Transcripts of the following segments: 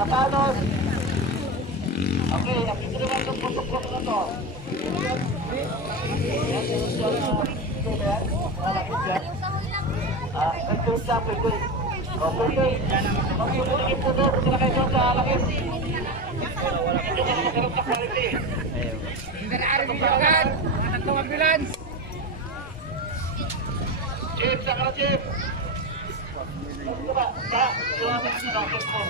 Matanos. Okay, nakita naman itong putok-putok na to. Ito sa pwede. Okay. Okay, buligin po doon. Punta na kayo doon sa lakis. Ito na magkaroon sa quality. Nag-aaral din agad. Ang ambulance. Chief, saka na Chief. Ito ba? Ba? Iwasan ko na ang mo.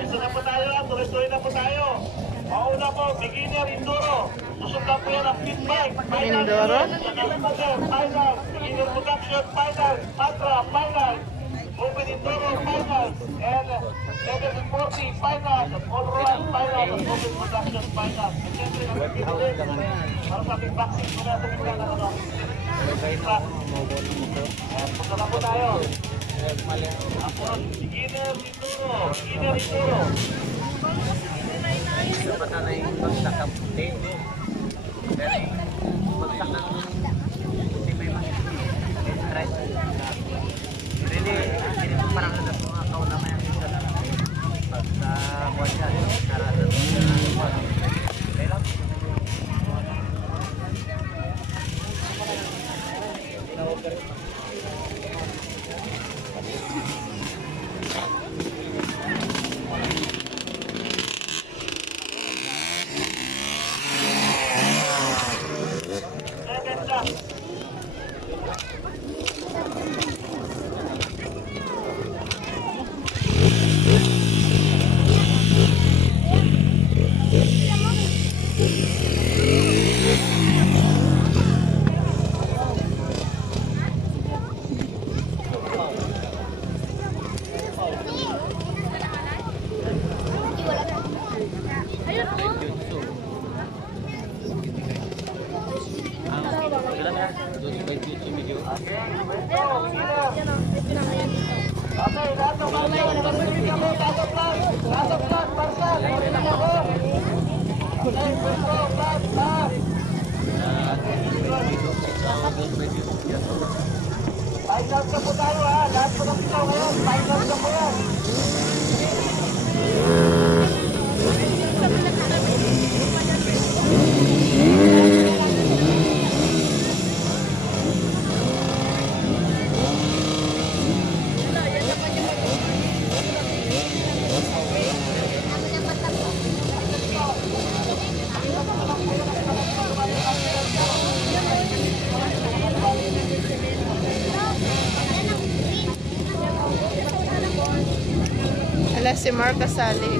Ito na po tayo. Tuloy-tuloy na po tayo. Mauna po, beginner, Indoro. Susundan po yan ang pit bike. Indoro? Final. Beginner production, final. Matra, final. Open Indoro, final. And 740, final. All round, final. Open production, final. And siyempre, para sa ating vaccine, muna sa kita na ano. Punta na po tayo. Beginner, Indoro. Beginner, Indoro. Dapat na yung bagsak ang puti. Pero yung bagsak ng puti may stress. Really, hindi mo parang na mga kauna may ang isa na pagka buwan siya. Karada mo siya na buwan. Pero final ka po tayo ha. Lahat po ng ikaw ngayon. Final ka po yan. Ala si Mark kasali.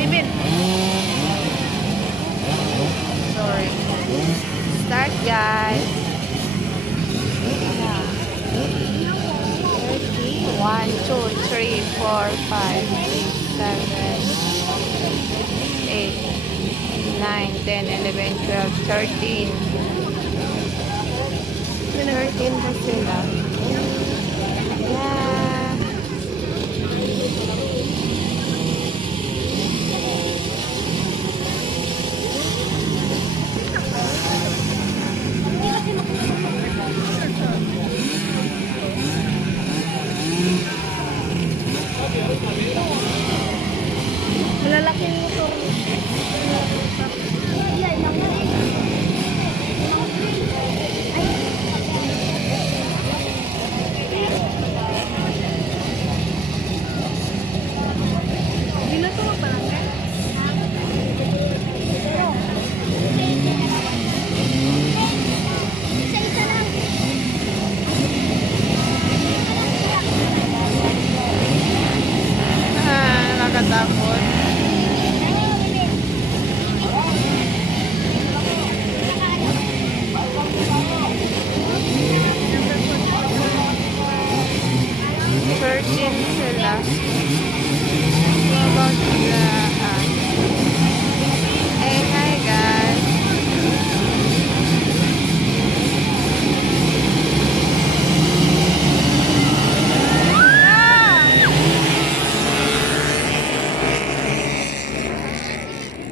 Limit. Sorry. Start, guys. 1, 2, 3, 4, 5, 6, 7, 8, 9, 10, 11, 12, 13. 13 pa sila. Yeah. Malalaking motor. Hindi na ito magbalangga. Isa-isa lang. Nakakatakot. Sila. About sila. Hey, hi guys.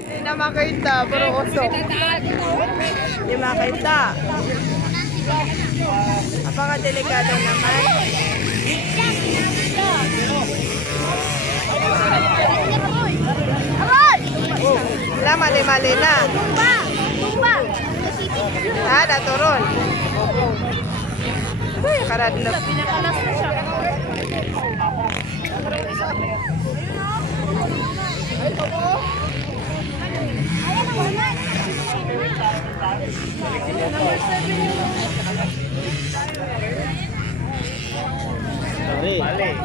Hindi na makita, pero usok. Hindi makita. Napaka-delikado naman. Wala, mali-mali na. Tumba! Tumba! Naturon. Uy, karadlok. Pinakalas na siya.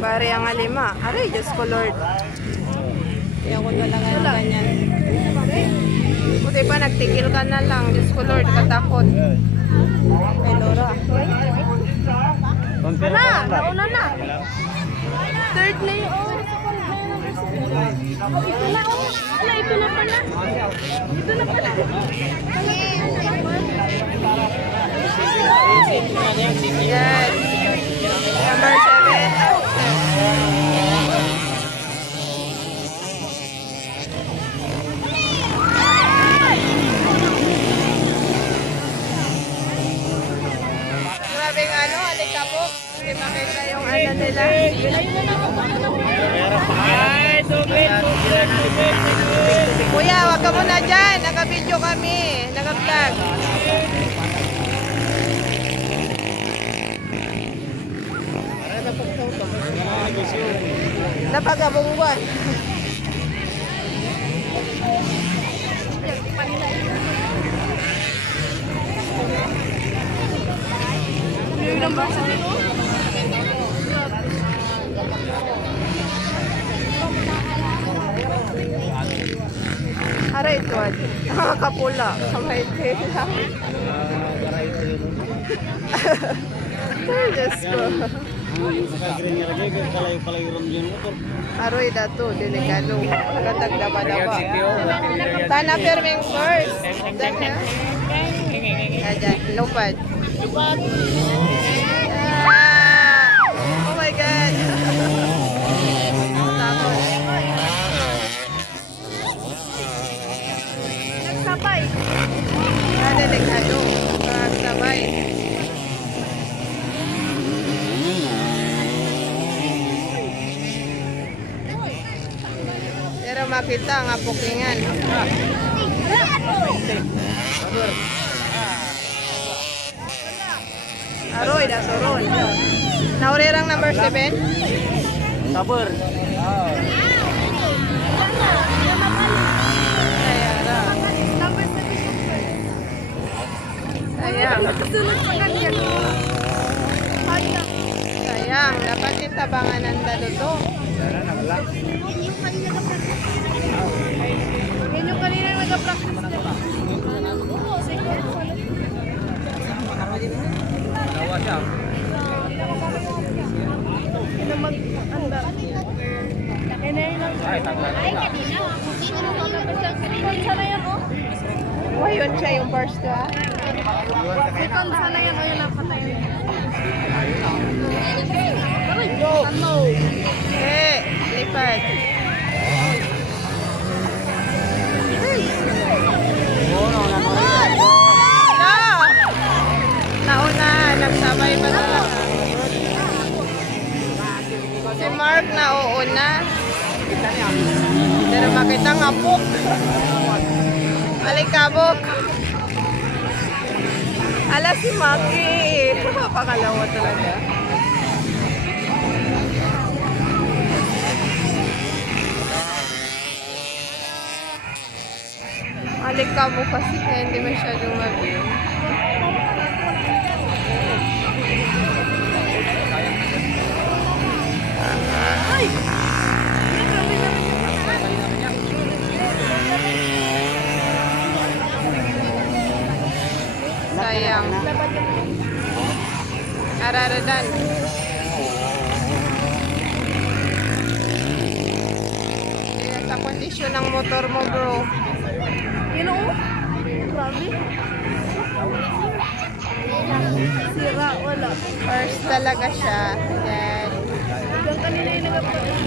Bari ang alima. Aray, Diyos ko Lord. Kaya ko talaga ng ganyan. Buti pa, nagtigil ka na lang. Diyos ko Lord, katakot. Ay, Laura. Wala! Nauna na! Third na yun. Ito na oh! Ala, ito na pala! Ito na pala! Yan. Number 7. Grabing ano, alikabok. Hindi makita yung ano nila. Kuya, wag ka muna dyan. Naka-video kami. Naka-vlog. Napagabungwan. Yung number 7. Aray, ito. Nakakapula. Kamay tela. Ay, Diyos ko. Aroy dato, delikado. Nagatagdaba na ba? Tana perming first. Ayan, lupad. Oh my God. Takot. Nagsabay! Delikado. kita nga pukingan. Aroy, dasuron. Naurirang number 7. Sabur. Sayang. Sayang, dapat itabangan ng daluto. Yan yung kanina nag-practice na. Nawa siya. Ina mag-andar. Ay, tagla na. Sana yan, oh. Oh, yun siya yung first ha. Second, sana yan, oh. Yan ang patayin. Hello. Lipat. Nauna, nagsabay pa talaga. Si Mark na uuna. Pero makita nga po. Alikabok. Ala si Maki. Pakalawa talaga. Alikabok kasi kaya hindi masyadong mabili. Sayang. Araradan. Kaya sa kondisyon ng motor mo, bro. Yun, oh. Grabe. Sira, wala. First talaga siya. Yan. Yung kanina yung nag-practice.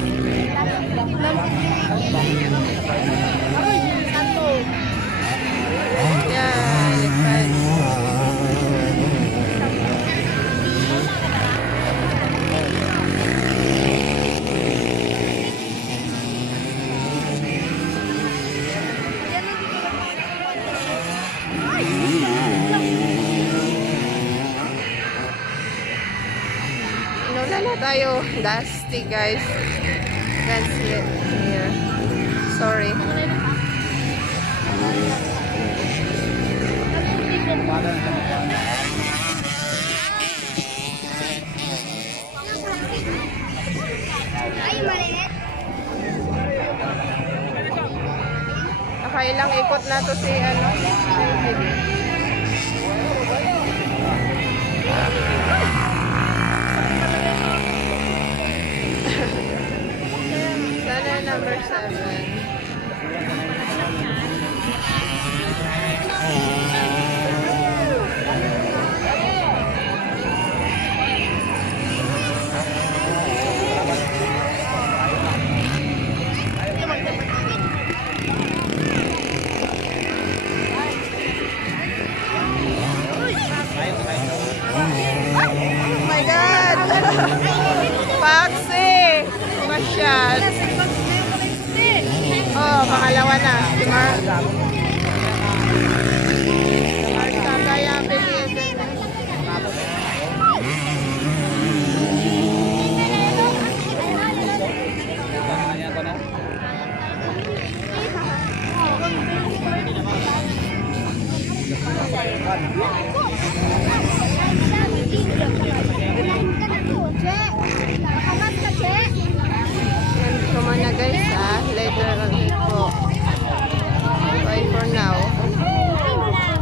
Santo. Yan. Lipat. Inula na tayo. Dusty, guys. Can't see it here. Sorry. Nakailang ikot na to si ano. Sana number 7. Oh my God! Paksi! Masyad. Oh, pangalawa na. Si Mark.